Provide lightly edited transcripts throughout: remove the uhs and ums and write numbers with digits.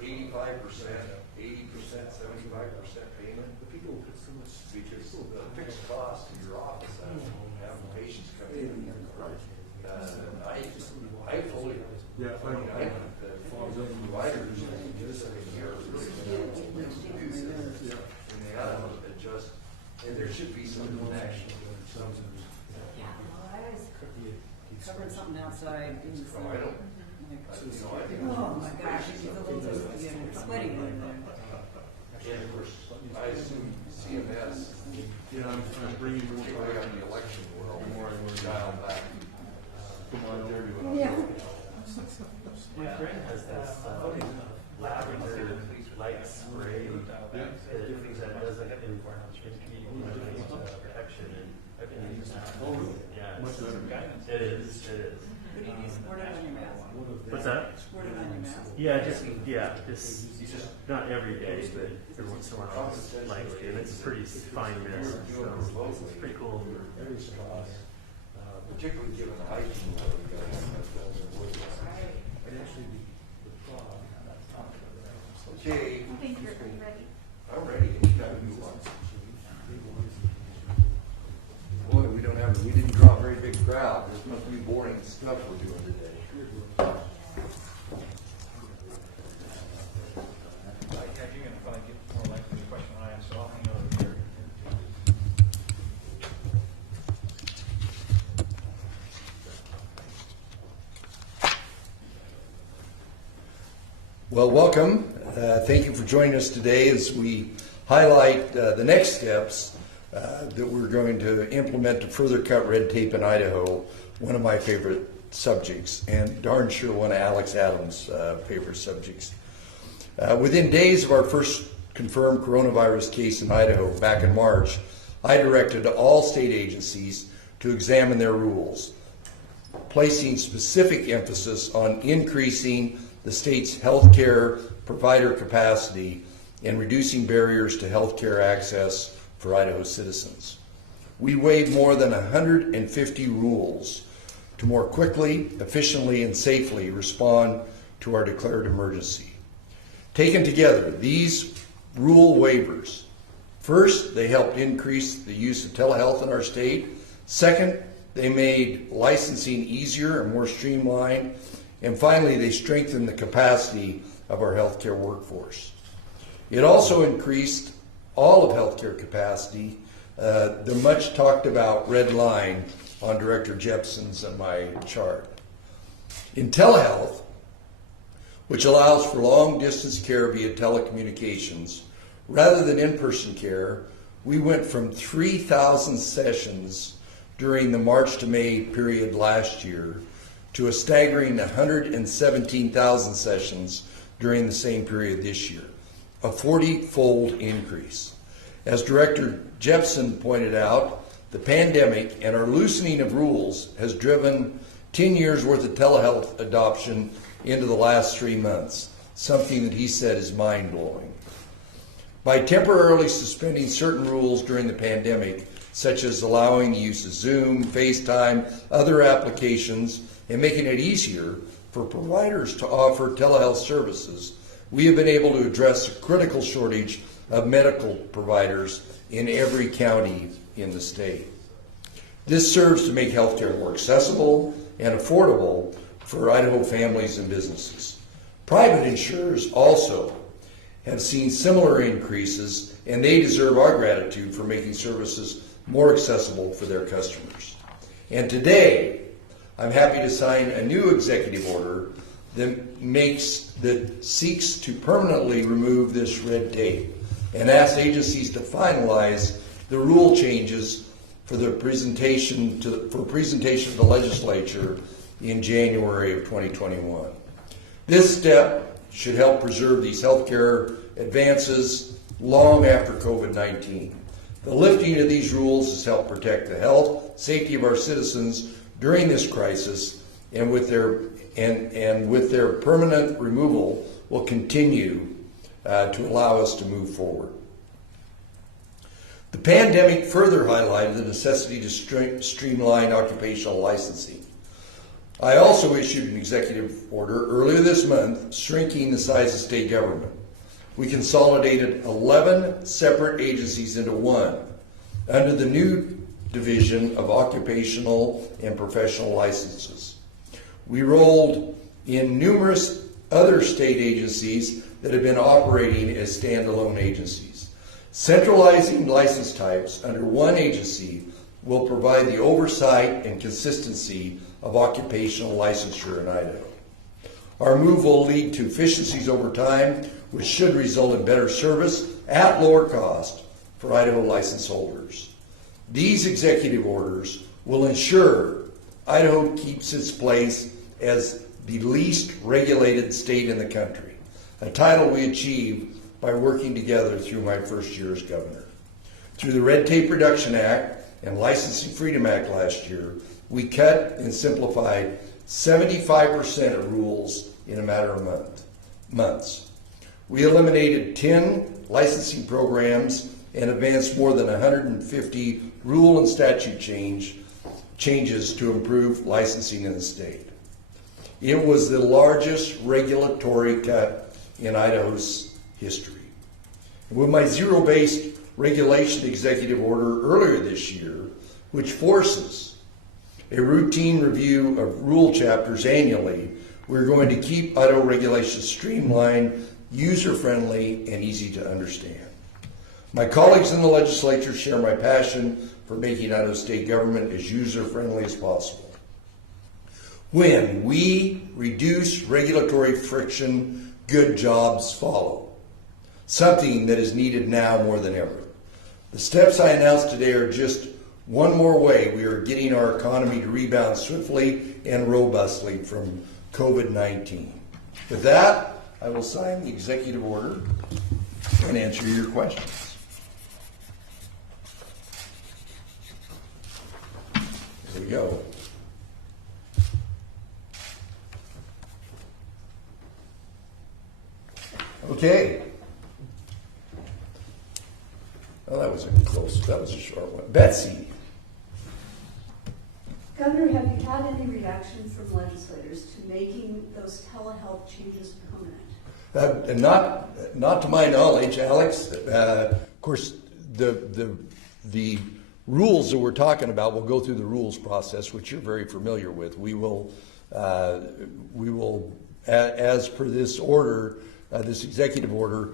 85%, 80%, 75% payment. Because the fixed cost of your office, having patients come in. I fully, I think that providers here and they ought to adjust, and there should be some action. Yeah, well, I was covering something outside. I don't. Oh my gosh, it's a little just sweaty in there. And of course, I assume CMS, I'm bringing more particularly on the election world, more and more dialed back. Yeah. My friend has this lavender light spray that does like an protection, and I've been using that. Yeah, Much better. it is. What do you do, squirt it on your mask? What's that? Squirt it on your mask? Just not every day, but every once in a while, it's lightly, and it's pretty fine mist, so it's pretty cool. Particularly given the hygiene that we've got. Okay. I think you're ready. I'm ready. Anytime you want. Boy, we didn't draw a very big crowd. This must be boring stuff we're doing today. You're going to probably get more likely the question I asked, so I'll hang over here. Well, welcome. Thank you for joining us today as we highlight the next steps that we're going to implement to further cut red tape in Idaho, one of my favorite subjects, and darn sure one of Alex Adams' favorite subjects. Within days of our first confirmed coronavirus case in Idaho back in March, I directed all state agencies to examine their rules, placing specific emphasis on increasing the state's healthcare provider capacity and reducing barriers to healthcare access for Idaho citizens. We weighed more than 150 rules to more quickly, efficiently, and safely respond to our declared emergency. Taken together, these rule waivers, first, they helped increase the use of telehealth in our state. Second, they made licensing easier and more streamlined. And finally, they strengthened the capacity of our healthcare workforce. It also increased all of healthcare capacity, the much talked about red line on Director Jepson's and my chart. In telehealth, which allows for long distance care via telecommunications, rather than in-person care, we went from 3,000 sessions during the March to May period last year to a staggering 117,000 sessions during the same period this year, a 40-fold increase. As Director Jepson pointed out, the pandemic and our loosening of rules has driven 10 years worth of telehealth adoption into the last 3 months, something that he said is mind-blowing. By temporarily suspending certain rules during the pandemic, such as allowing the use of Zoom, FaceTime, other applications, and making it easier for providers to offer telehealth services, we have been able to address a critical shortage of medical providers in every county in the state. This serves to make healthcare more accessible and affordable for Idaho families and businesses. Private insurers also have seen similar increases, and they deserve our gratitude for making services more accessible for their customers. And today, I'm happy to sign a new executive order that seeks to permanently remove this red tape and asks agencies to finalize the rule changes for the presentation to the legislature in January of 2021. This step should help preserve these healthcare advances long after COVID-19. The lifting of these rules has helped protect the health, safety of our citizens during this crisis, and with their permanent removal will continue to allow us to move forward. The pandemic further highlighted the necessity to streamline occupational licensing. I also issued an executive order earlier this month shrinking the size of state government. We consolidated 11 separate agencies into one under the new division of occupational and professional licenses. We rolled in numerous other state agencies that have been operating as standalone agencies. Centralizing license types under one agency will provide the oversight and consistency of occupational licensure in Idaho. Our move will lead to efficiencies over time, which should result in better service at lower cost for Idaho license holders. These executive orders will ensure Idaho keeps its place as the least regulated state in the country, a title we achieved by working together through my first year as governor. Through the Red Tape Reduction Act and Licensing Freedom Act last year, we cut and simplified 75% of rules in a matter of months. We eliminated 10 licensing programs and advanced more than 150 rule and statute changes to improve licensing in the state. It was the largest regulatory cut in Idaho's history. With my zero-based regulation executive order earlier this year, which forces a routine review of rule chapters annually, we're going to keep Idaho regulations streamlined, user-friendly, and easy to understand. My colleagues in the legislature share my passion for making Idaho state government as user-friendly as possible. When we reduce regulatory friction, good jobs follow, something that is needed now more than ever. The steps I announced today are just one more way we are getting our economy to rebound swiftly and robustly from COVID-19. With that, I will sign the executive order and answer your questions. Here we go. Okay. Well, that was a short one. Betsy. Governor, have you had any reaction from legislators to making those telehealth changes permanent? Not to my knowledge, Alex. Of course, the rules that we're talking about will go through the rules process, which you're very familiar with. We will, as per this order, this executive order,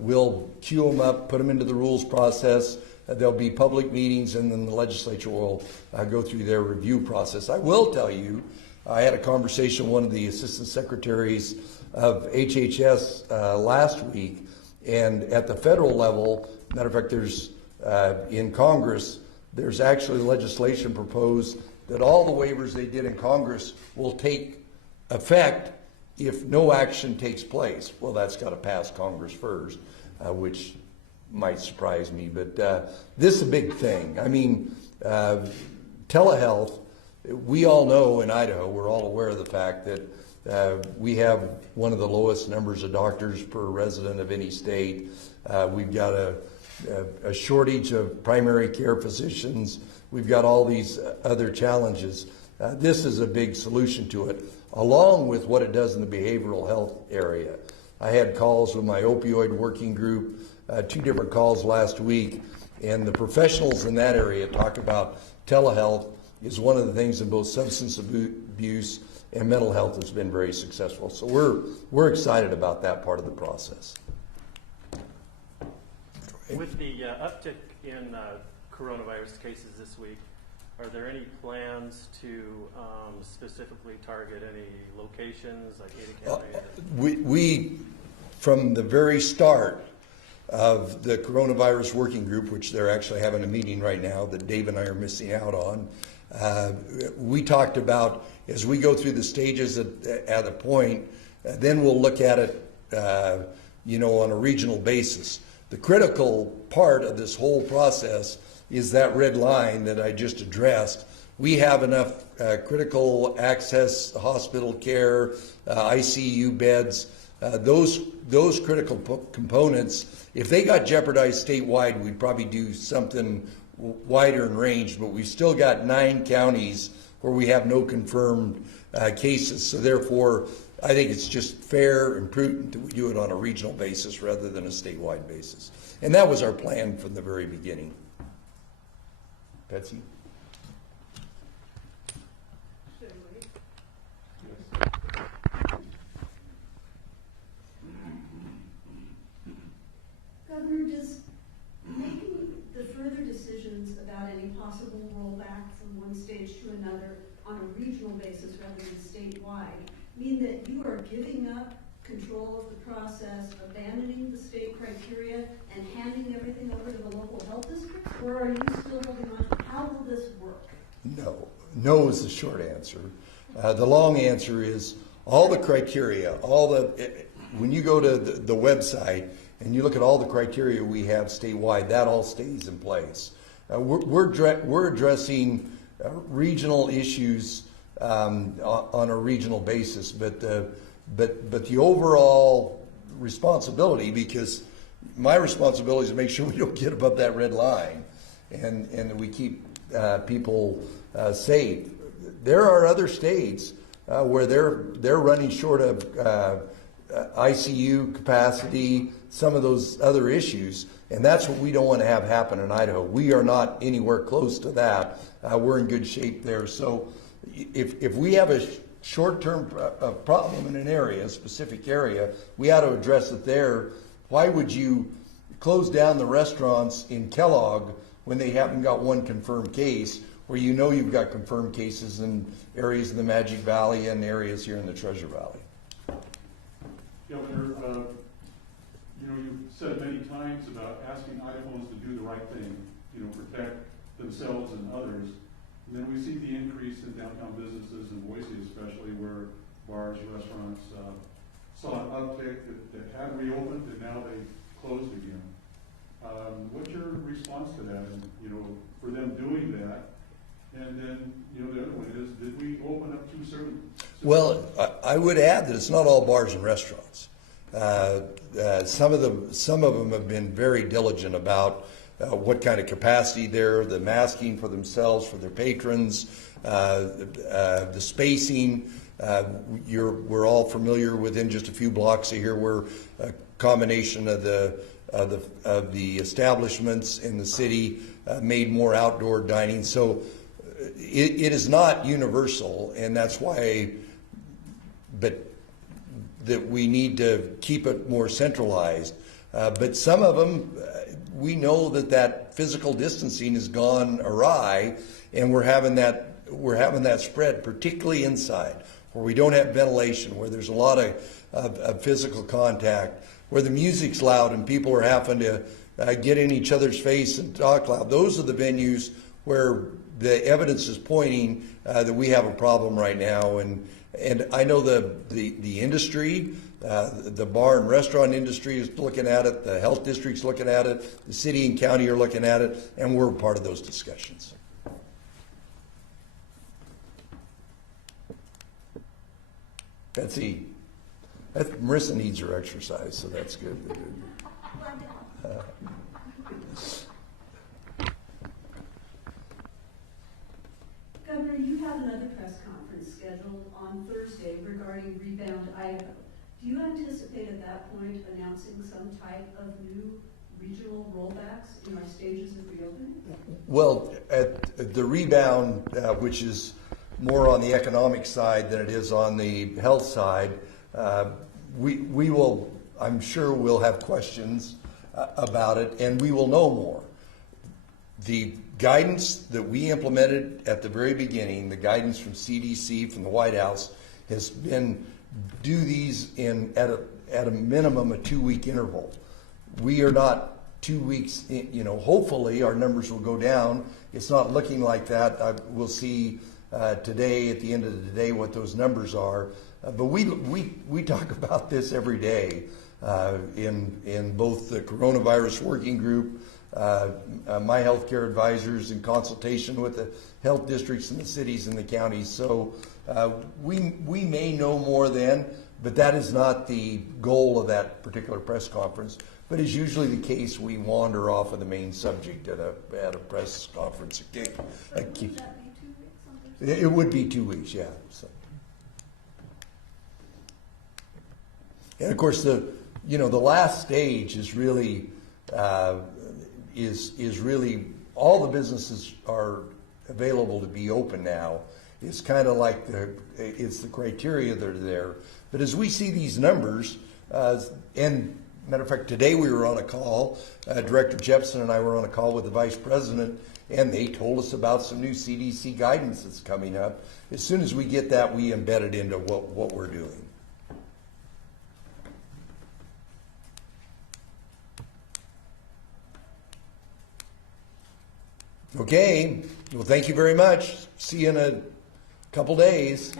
we'll queue them up, put them into the rules process. There'll be public meetings, and then the legislature will go through their review process. I will tell you, I had a conversation with one of the assistant secretaries of HHS last week, and at the federal level, matter of fact, there's in Congress, there's actually legislation proposed that all the waivers they did in Congress will take effect if no action takes place. Well, that's got to pass Congress first, which might surprise me, but this is a big thing. I mean, telehealth, we all know in Idaho, we're all aware of the fact that we have one of the lowest numbers of doctors per resident of any state. We've got a shortage of primary care physicians. We've got all these other challenges. This is a big solution to it, along with what it does in the behavioral health area. I had calls with my opioid working group, 2 different calls last week, and the professionals in that area talk about telehealth is one of the things in both substance abuse and mental health has been very successful. So we're excited about that part of the process. With the uptick in coronavirus cases this week, are there any plans to specifically target any locations like Ada County? We, from the very start of the coronavirus working group, which they're actually having a meeting right now that Dave and I are missing out on, we talked about as we go through the stages at a point, then we'll look at it, on a regional basis. The critical part of this whole process is that red line that I just addressed. We have enough critical access hospital care, ICU beds, those critical components. If they got jeopardized statewide, we'd probably do something wider in range, but we've still got 9 counties where we have no confirmed cases. So therefore, I think it's just fair and prudent that we do it on a regional basis rather than a statewide basis. And that was our plan from the very beginning. Betsy? Governor, does making the further decisions about any possible rollback from one stage to another on a regional basis rather than statewide mean that you are giving up control of the process, abandoning the state criteria, and handing everything over to the local health districts? Or are you still holding on to how will this work? No. No is the short answer. The long answer is all the criteria, when you go to the website and you look at all the criteria we have statewide, that all stays in place. We're addressing regional issues on a regional basis, but the overall responsibility, because my responsibility is to make sure we don't get above that red line and that we keep people safe. There are other states where they're running short of ICU capacity, some of those other issues, and that's what we don't want to have happen in Idaho. We are not anywhere close to that. We're in good shape there. So if we have a short-term problem in an area, a specific area, we ought to address it there. Why would you close down the restaurants in Kellogg when they haven't got one confirmed case, where you know you've got confirmed cases in areas in the Magic Valley and areas here in the Treasure Valley? Governor, you've said many times about asking Idahoans to do the right thing, protect themselves and others. And then we see the increase in downtown businesses in Boise, especially where bars, restaurants saw an uptick that had reopened and now they closed again. What's your response to that? And for them doing that, and then the other one is, did we open up too soon? Well, I would add that it's not all bars and restaurants. Some of them have been very diligent about what kind of capacity there, the masking for themselves, for their patrons, the spacing. We're all familiar within just a few blocks of here where a combination of the establishments in the city made more outdoor dining. So it is not universal, and that's why, that we need to keep it more centralized. But some of them, we know that physical distancing has gone awry, and we're having that spread, particularly inside, where we don't have ventilation, where there's a lot of physical contact, where the music's loud and people are having to get in each other's face and talk loud. Those are the venues where the evidence is pointing that we have a problem right now, and I know the industry, the bar and restaurant industry is looking at it, the health district's looking at it, the city and county are looking at it, and we're part of those discussions. Betsy, Marissa needs her exercise, so that's good. Governor, you have another press conference scheduled on Thursday regarding Rebound Idaho. Do you anticipate at that point announcing some type of new regional rollbacks in our stages of reopening? Well, at the Rebound, which is more on the economic side than it is on the health side, we will, I'm sure we'll have questions about it, and we will know more. The guidance that we implemented at the very beginning, the guidance from CDC, from the White House, has been do these at a minimum a 2-week interval. We are not 2 weeks, hopefully our numbers will go down. It's not looking like that. We'll see today, at the end of the day, what those numbers are. But we talk about this every day in both the coronavirus working group, my healthcare advisors, in consultation with the health districts and the cities and the counties. So we may know more then, but that is not the goal of that particular press conference. But as usually the case, we wander off of the main subject at a press conference. Would that be 2 weeks on It would be 2 weeks, yeah. So. And of course, the last stage is really is really all the businesses are available to be open now. It's kind of like it's the criteria that are there. But as we see these numbers, and matter of fact, today we were on a call. Director Jepson and I were on a call with the vice president, and they told us about some new CDC guidance that's coming up. As soon as we get that, we embed it into what we're doing. Okay. Well, thank you very much. See you in a couple days.